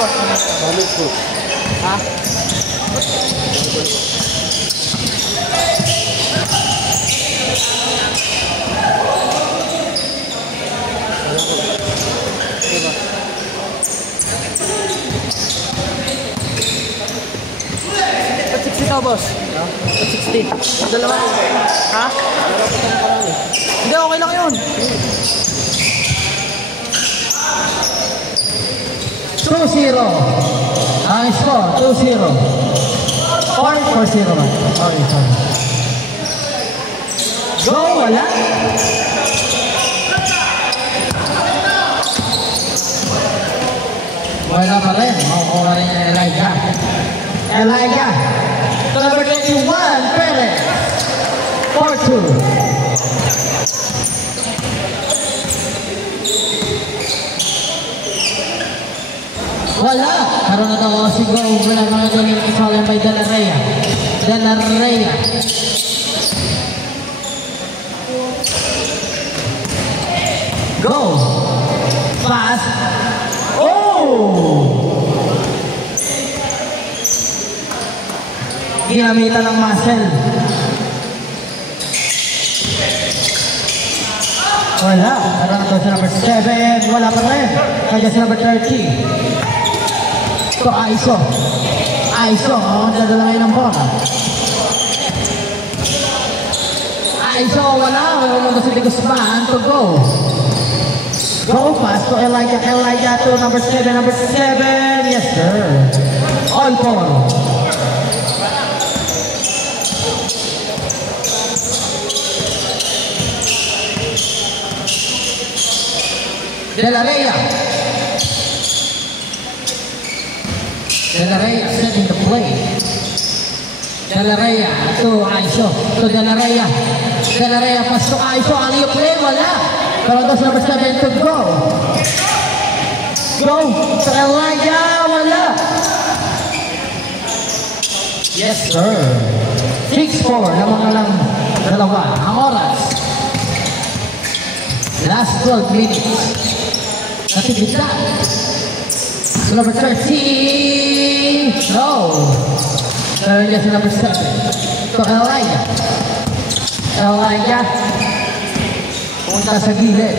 boss? Ha? Ba't 60 ka, boss? Ba't 60? Dalawa. Ha? Hindi, okay lang yun. 2-0. Ang score, 2-0. 4-0 man. Sorry. Go, wala. Wala pa rin. Makukuha rin yung Elijah. Elijah. To number 21, Perez. 4-2. Wala. Karoon na daw si Go. Wala mga galing isalan by De La Rhea. De La Rhea. Go. Pass. Oh! Ginamitan ng muscle. Wala. Karoon na daw si number 7. Wala pa rin. Kaya si number 30. So, Aiso. Dadala ngayon ng bola. Aiso, wala. Wala ba si De Guzman to go. Go pass to Elijah. Elijah to number 7. Number 7. Yes, sir. All four. De La Rhea. De La Rhea setting the play. De La Rhea to Aiso. To De La Rhea. De La Rhea pass to Aiso. Alley play, wala. Pero dos number 7 to go. Go to Elijah, wala. Yes, sir. 6-4. Lamang na lang dalawa. Ang oras. Last 12 minutes. Natigita. So number 13. No. Yes, number 7. So Elijah. Elijah. Punta sa gilid.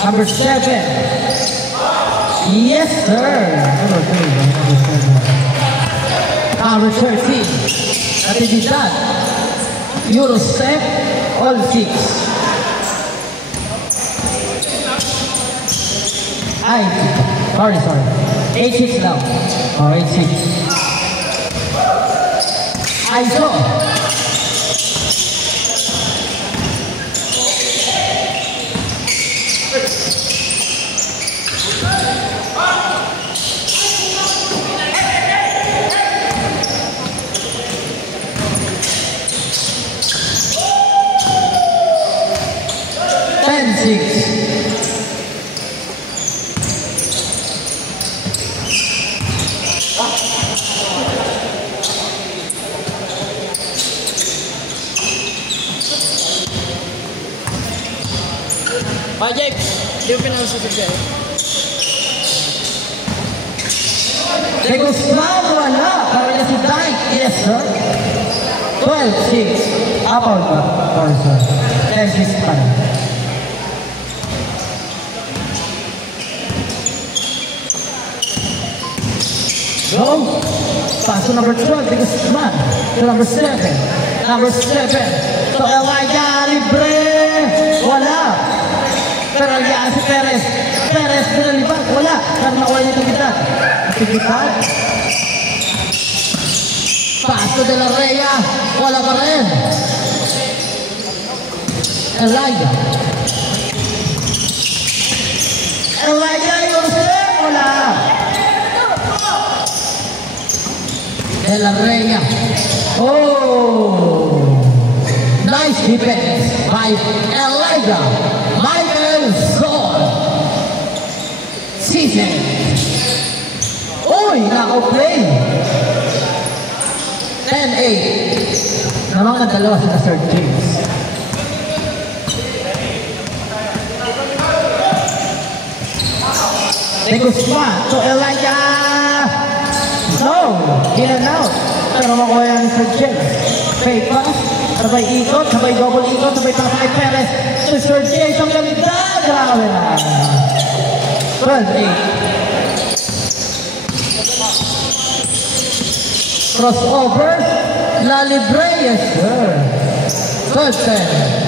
Number 7. Yes, sir. Number 13. Natividad. Eurostep. All 6. Ay, sorry. 8-6 now. Oh, 8-6. Aiso. Jake, di mo pinasusog siya eh. De Guzman, wala. Kaya si Dyke. Yes, sir. 12-6. Apple ba? Sorry, sir. 10-6 pa. Go. Pass to number 12. De Guzman. To number 7. Number 7. To Elijah. Libre. Wala. Pero yan si Perez. Perez pinalipad. Wala. Pero nakuha niya tigitad. Tigitad. Paso de la Rhea. Wala pa rin. Elijah. Elijah yung set. Wala. De la Rhea. Oh. Nice defense by Elijah. Michael Sol. Season. Uy, naka-play. 10-8. Namang dalawa sila Sir James. De Guzman to Elijah. No, in and out. Pero makuha yan sa Jen. Fake pass, sabay ikot, sabay double ikot, sabay pass kay Perez. To Sir J, isang ganda. Grabe na. 12-8. Crossover. La Libre, yes sir. 12-10.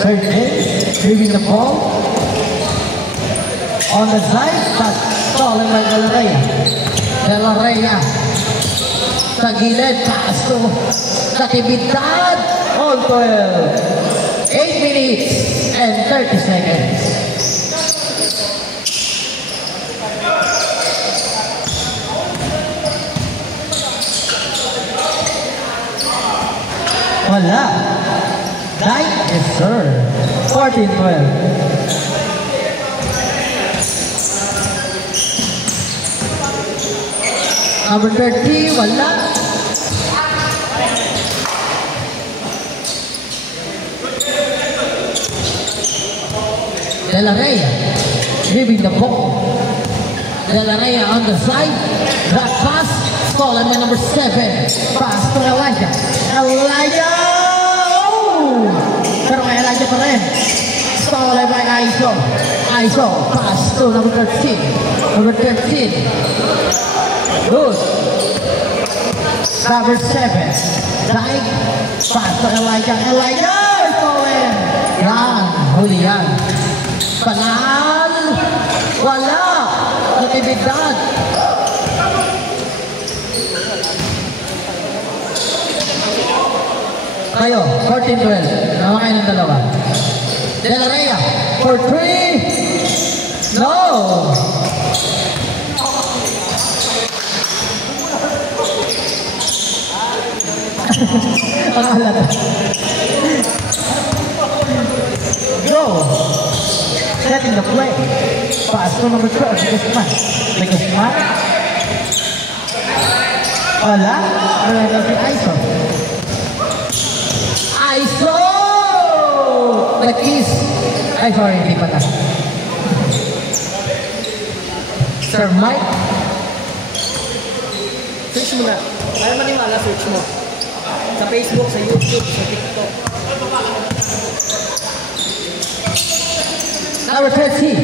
Third hit, moving the ball on the side, but stolen by De La Reyna. De La Reyna sa gilid, pass to Natividad on 12. 8 minutes and 30 seconds. Wala. Right, yes sir. 14-12. Number 30, wala. De La Reyna, leaving the ball. De La Reyna on the side. That pass, stolen by number 7. Pass to Elijah. Elijah! Pero may Elijah pa rin. Stolen by Aiso. Aiso, pass to number 13. Number 13. Good. Number 7. Dyke, pass to Elijah. Elijah! Stolen. Yan, huli yan. Panal. Wala. Natividad. Kayo, 14-12. Nawa kayo ng dalawa. De La Reyna, for 3. No! Ang alata. Go! Setting the play. Pass to number 12. De Guzman. Wala. Wala na si Aiso. Aiso! The kiss. Ay, sorry, hindi pala. Sir Mike. Search mo na. Para maniwala, search mo. Sa Facebook, sa YouTube, sa TikTok. Number 13.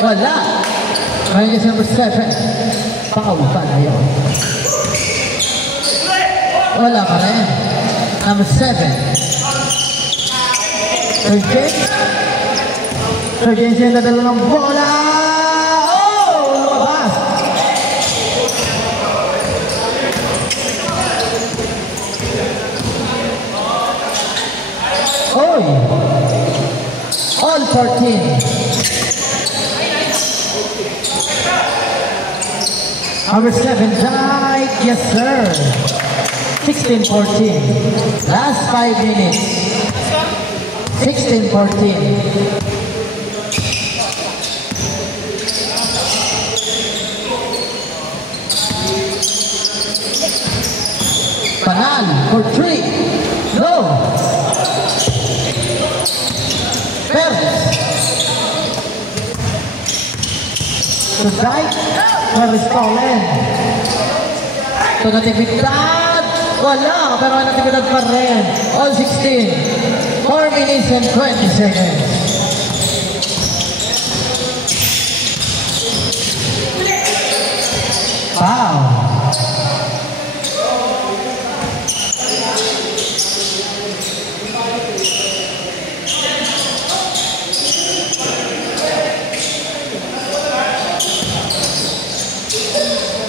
Wala. Ngayon is number 7. Foul pa na yun. Wala pa rin. Number 7. Sergeant siya nadala ng bola. Oh! Lumabas. Oy! All 14. Number 7, Dyke. Yes, sir. 16-14. Last 5 minutes. 16-14. Panal for 3. No. Perez. To Dyke. Perez stolen. To Natividad. Wala. Pero Natividad pa rin. All 16. 4 minutes and 20 seconds. Wow.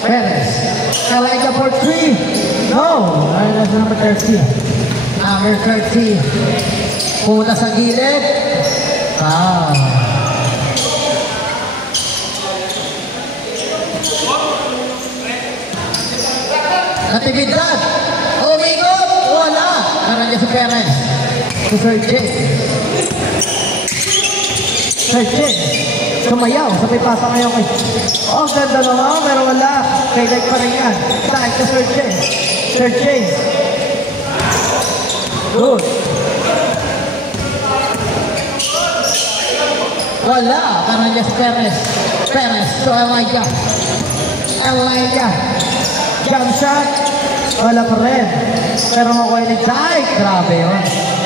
Perez. Elijah for 3. No. That's number 30. Number 30. Punta sa gilid. Wow. Natividad. Umigot. Wala. Narandiyan si Perez. To Sir J. Sir J. Sumayaw. Sabay pasa ngayon kay... Oh, ganda naman. Pero wala. Kay Dyke pa rin yan. Dyke to Sir J. Third chase. Good. Wala. Canales Perez. Perez to Elijah. Elijah. Jump shot. Wala pa rin. Pero makuha ni Jai. Grabe yun.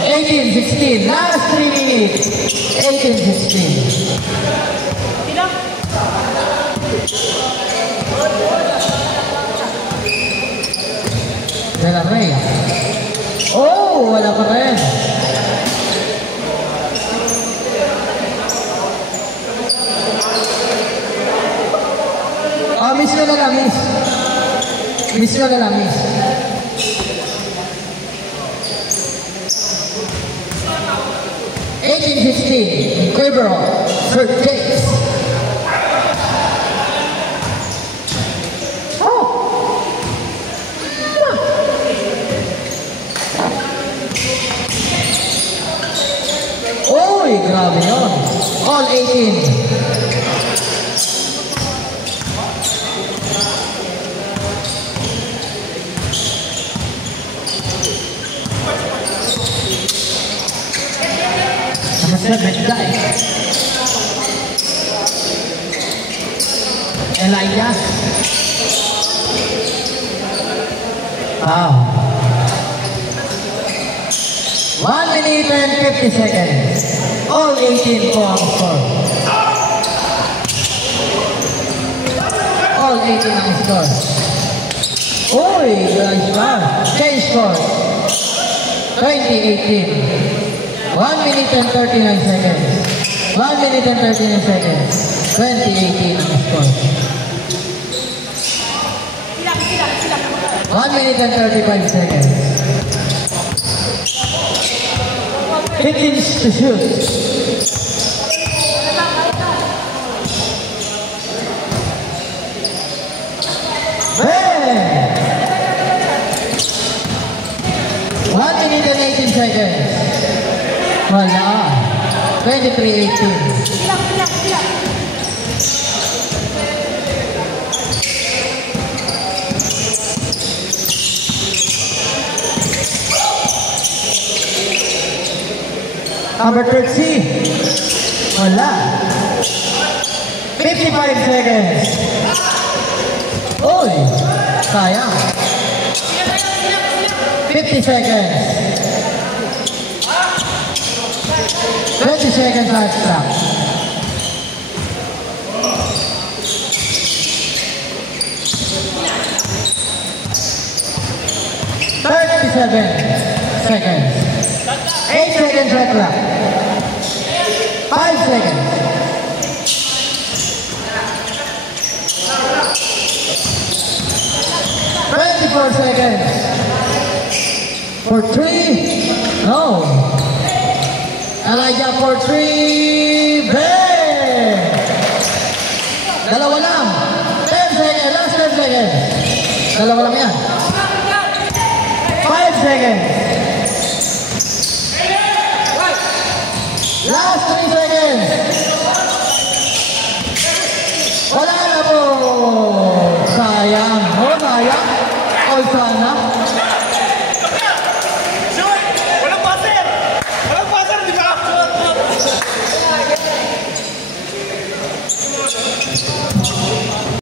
18-16. Last 3 minutes. 18-16. De La Rey. Oh, wala pa rin. Oh, miss ko na lang, miss. Miss ko na lang, miss. Quibero, third case. Uy, grabe yun. All 18. Seven guys. Elijah. Wow. 1 minute and 50 seconds. All 18 po ang score. All 18 ang score. Uy, good score. Change score. 2018. 1 minute and 39 seconds. 1 minute and 39 seconds. 2018 ang score. 1 minute and 35 seconds. 15 to shoot. Hey! 1 minute and 18 seconds. Wala. 23-18. Number 30. Wala. 55 seconds. Uy! Sayang. 50 seconds. 20 seconds extra. Seconds. 8 seconds extra. 5 seconds. 24 seconds. For 3. No. Elijah for 3. Bang! Dalawa lang. 10 seconds. Last 10 seconds. Dalawa lang yan. 5 seconds. Last 3 seconds. Wala na po. Sayang. Oh, sayang. All sayang.